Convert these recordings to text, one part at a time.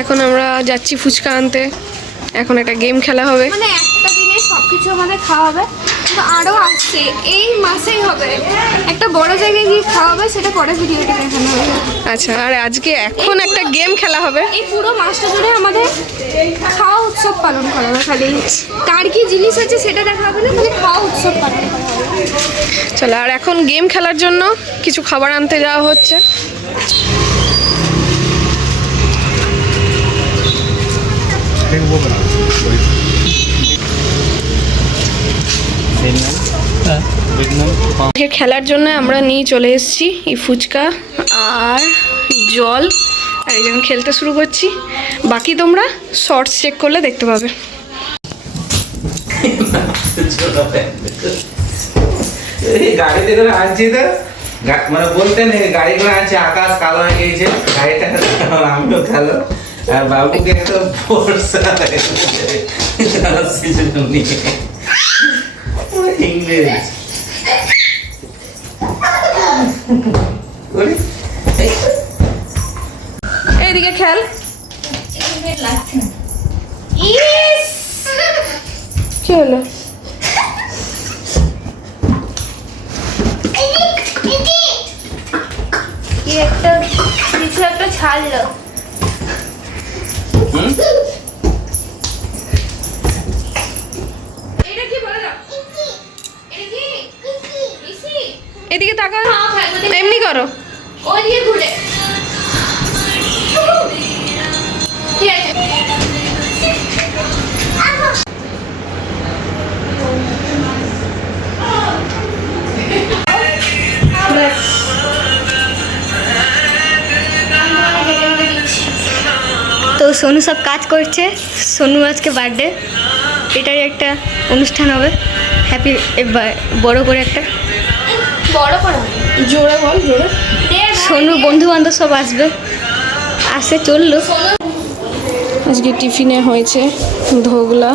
এখন আমরা যাচ্ছি ফুচকা আনতে। এখন একটা গেম খেলা হবে, মানে একটা দিনে সবকিছু আমাদের খাওয়া হবে, কিন্তু আরও আসছে এই মাসেই হবে। একটা বড় জায়গায় গিয়ে খাওয়া হবে, সেটা পরে ভিডিওতে দেখানো হবে। আচ্ছা, আর আজকে এখন একটা গেম খেলা হবে। এই পুরো মাসটা জুড়ে আমাদের খাওয়া উৎসব পালন করা হবে। খালি কার কি জিনিস আছে সেটা দেখা হবে না, খালি খাওয়া উৎসব পালন করা হবে। চলো, আর এখন গেম খেলার জন্য কিছু খাবার আনতে যাওয়া হচ্ছে। খেলার জন্য আমরা নিয়ে চলে এসেছি এই ফুচকা আর জল, আর এই যখন খেলতে শুরু করছি। বাকি তোমরা শর্টস চেক করলে দেখতে পাবে। গাড়িতে করে আনছি তো, মানে বলতে নেই গাড়ি করে আনছি, আকাশ কালো হয়ে গিয়েছে, গাড়িটা আমিও কালো, আর বাবুকে একটা বর্ষা ইংরেজ এইদিকে খেল। কি হলো? কি একটা কিছু একটা ছাড়লো। এটা কি বলে দাও? এটা কি? ইসি? এদিকে তাকা, এমনি করো। ওদিকে ঘুরে। কি আছে? তো সোনু সব কাজ করছে। সোনু আজকে বার্থডে, এটারই একটা অনুষ্ঠান হবে হ্যাপি, বড় করে একটা। বড় করো। জোরে বল, জোরে। সোনুর বন্ধু বান্ধব সব আসবে, আসে চললো। আজকে টিফিনে হয়েছে ধোগলা,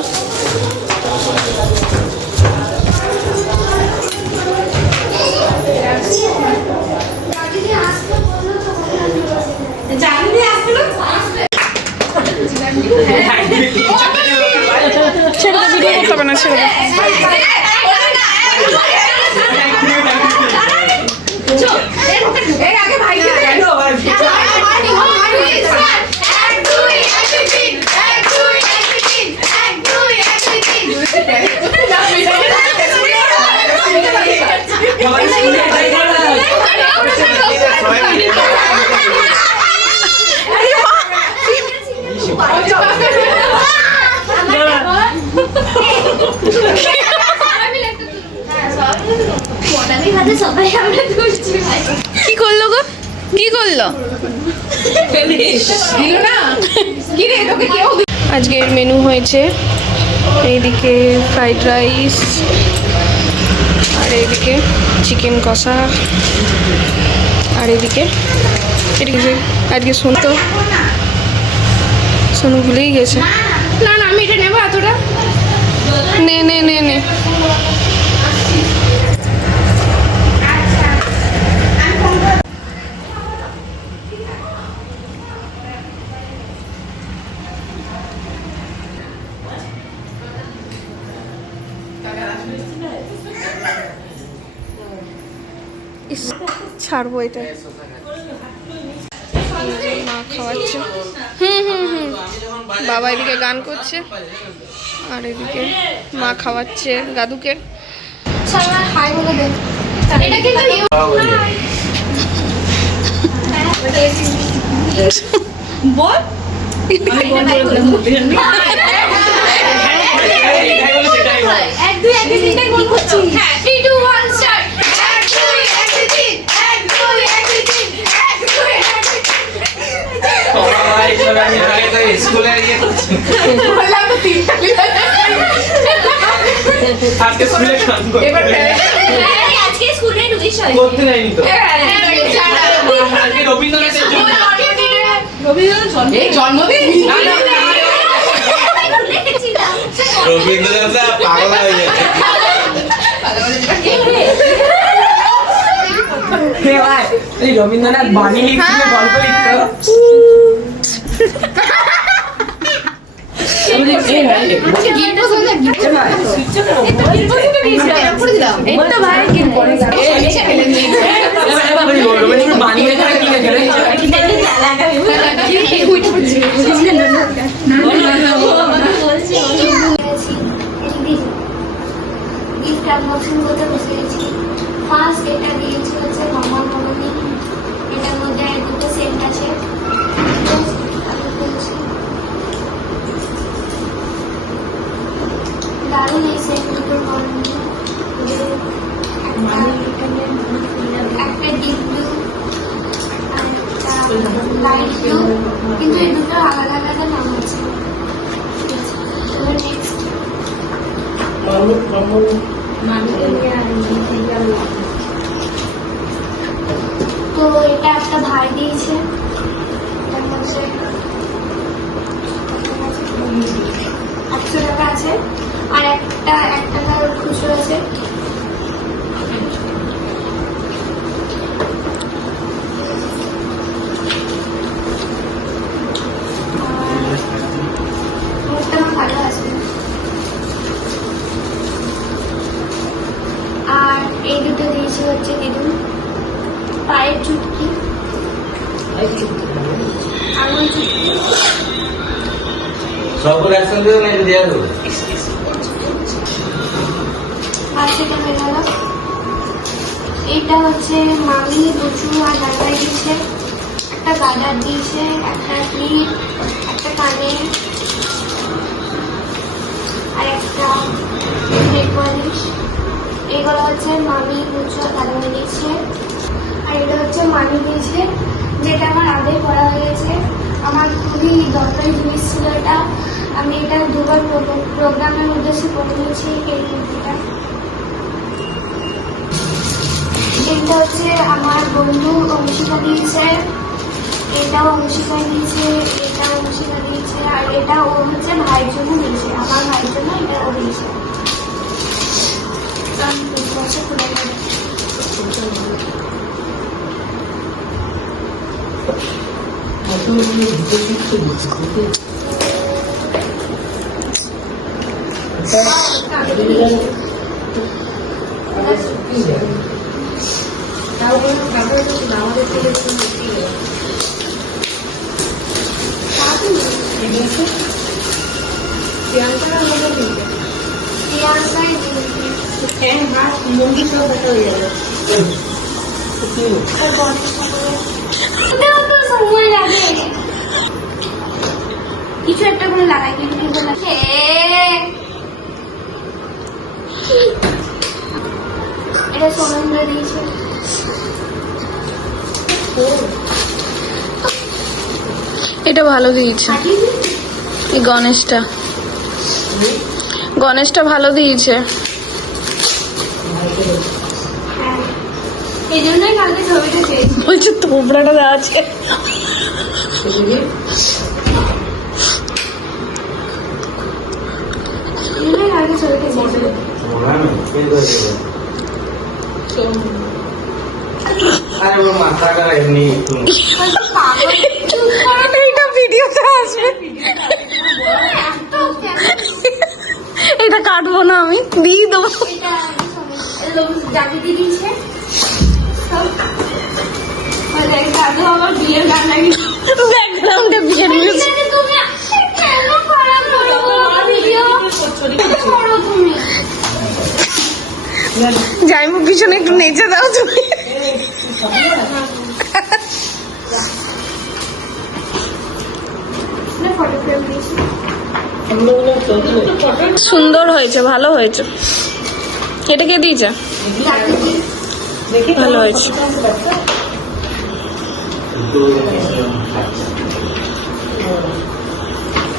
ছেড়ে দে, ভিডিও করতে হবে না, ছেড়ে দে। কি করলো গো? কি করলো? আজকের মেনু হয়েছে এইদিকে ফ্রাইড রাইস, আর এইদিকে চিকেন কষা, আর এদিকে আজকে সোনু ভুলেই গেছে। না না, আমি এটা নেবো এতটা। নে নে নে নে। ছাড়বো এটা। মা খাওয়াচ্ছে। বাবা এদিকে গান করছে, আর এদিকে মা খাওয়াচ্ছে গাদুকে। হাই বলে দে। এটা কিন্তু বল। এক দুই এক তিনটাই গোল করছি। হ্যাঁ, 3 2 1 স্টার্ট। এক দুই এক তিন, এক দুই এক তিন, এক দুই এক তিন। সবাই সব আমি আগে তো স্কুলে গিয়ে করছি, বললাম তো তিনটা লিখে। আজকে স্কুলে গান করতে আজকে স্কুলে ঢুকিস করতে যাইনি তো। আজকে রবীন্দ্রনাথের জন্য। জন্মদিন। না না, রবীন্দ্রনাথ পাগল হয়ে গেছে। এই রবীন্দ্রনাথ বাণী লিখছিল, গল্প লিখতো। এই তো ভাই গিফট আনবক্সিং করতে বসে গেছি। ফার্স্ট এটা দিয়েছি হচ্ছে মামা মামানি, এটার মধ্যে দুটো সেন্ট আছে। দারুণ এই সেন্ট দুটোর গন্ধ, একটা ডিপ ব্লু আর একটা লাইট ব্লু, কিন্তু এই দুটো আলাদা আলাদা নাম আছে। নেক্সট তো এটা একটা ভাই দিয়েছে, এটার মধ্যে 100 টাকা আছে, আর একটা 1 টাকার খুচরো আছে। মুখটা আমার ভালো আছে। আর এই দুটো দিয়েছি হচ্ছে দিদুন, পায়ের চুটকি, আঙুল চুটকি। সবগুলো একসঙ্গে দেওয়া হবে। আর সেটা হয়ে গেল। এটা হচ্ছে মামি দুচু আর দাদাই দিয়েছে, একটা গার্ডার দিয়েছে, একটা ক্লিপ, একটা কানে, আর একটা নেক পলিশ। এগুলো হচ্ছে মামি দুচু আর দাদাই দিয়েছে। আর এটা হচ্ছে মামি দিয়েছে, যেটা আমার আগে পড়া হয়েছে। আমার খুবই দরকারি জিনিস ছিল এটা, আমি এটা দুবার প্রোগ্রামের উদ্দেশ্যে পড়ে নিয়েছি। এই কুর্তিটা, এটা হচ্ছে আমার বন্ধু অংশিকা দিয়েছে, এটাও অংশিকা দিয়েছে, এটাও অংশিকা দিয়েছে, আর এটা ও হচ্ছে ভাইয়ের জন্য দিয়েছে, আমার ভাইয়ের জন্য এটা ও দিয়েছে। সময় লাগে কিছু একটা করে লাগাই, কিন্তু এটা সোমেন্দ্র দিয়েছে। এটা ভালো দিয়েছে, এই গণেশটা ভালো দিয়েছে। হ্যাঁ, এই জন্যই কালকে ছবিটা পেয়েছি। বলছে তোমরাটা দেওয়া আছে। এই জন্যই কালকে ছবিটা পেয়েছি। আরে ওর মাথাটা এমনি এইটা ভিডিওতে আসবে, এটা কাটবো না, আমি দিয়ে দেবো। এটা জাতি দিয়েছে। দাদু আমার বিয়ের গান লাগিয়েছে। ব্যাকগ্রাউন্ডে বিয়ের মিউজিক। তুমি কেন খারাপ করো ভিডিও করো তুমি? যাইমু পিছনে একটু নেচে দাও তুমি। ফটো ফ্রেম দিয়েছি। সুন্দর হয়েছে, ভালো হয়েছে। এটা কে দিয়েছে? ভালো হয়েছে।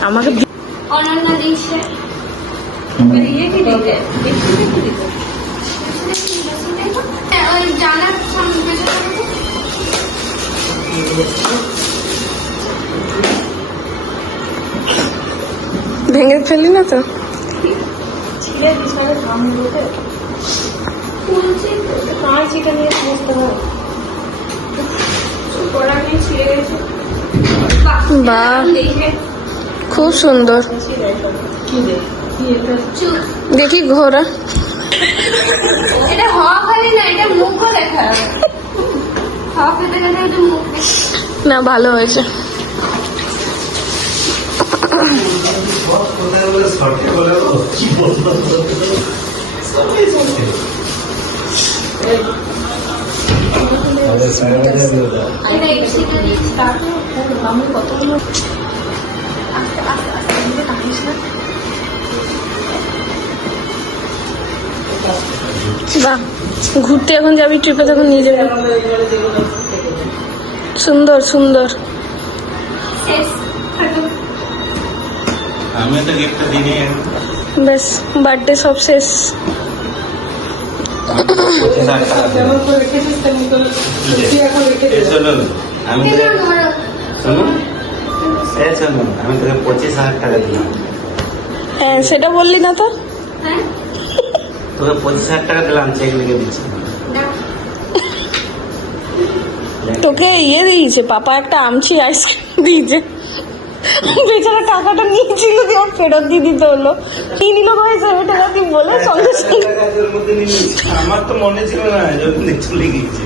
আমাকে অনন্যা দিয়েছে। ওই জানার সামনে ভেঙে ফেলি না তো? বাহ, খুব সুন্দর। চুপ। দেখি ঘোরা। এটা হওয়া খালি না, এটা মুখও দেখা যাবে। খাওয়া খেতে খেতে এটা মুখ দেখা। না ভালো হয়েছে। কোথায় বলে শর্টে বলে কি বলবো সবাই শর্টে এটা এক্সিটা দিয়ে স্টার্ট আমি কতগুলো আস্তে আস্তে আস্তে এদিকে তাকিস না। বাহ, ঘুরতে এখন যাবি, ট্রিপে তখন নিয়ে যাবি। সুন্দর সুন্দর। শেষ হাঁটু। আমি তো গিফটটা দিইনি ব্যাস, বার্থডে সব শেষ। আমি কেন ধরো? শুনুন শুনুন আমি তোকে 25,000 টাকা দিলাম। হ্যাঁ সেটা বললি না তো। হ্যাঁ তোকে 25,000 টাকা দিলাম, চেক লিখে দিচ্ছি। না তোকে ইয়ে দিয়েছে পাপা, একটা আমচি আইসক্রিম দিয়েছে। বেচারা টাকাটা নিয়েছিল, দিয়ে ওর ফেরত দিয়ে দিতে হলো। কি নিল ভাই 7 টাকা দিয়ে বলে সঙ্গে সঙ্গে। আমার তো মনে ছিল না, চলে গিয়েছে।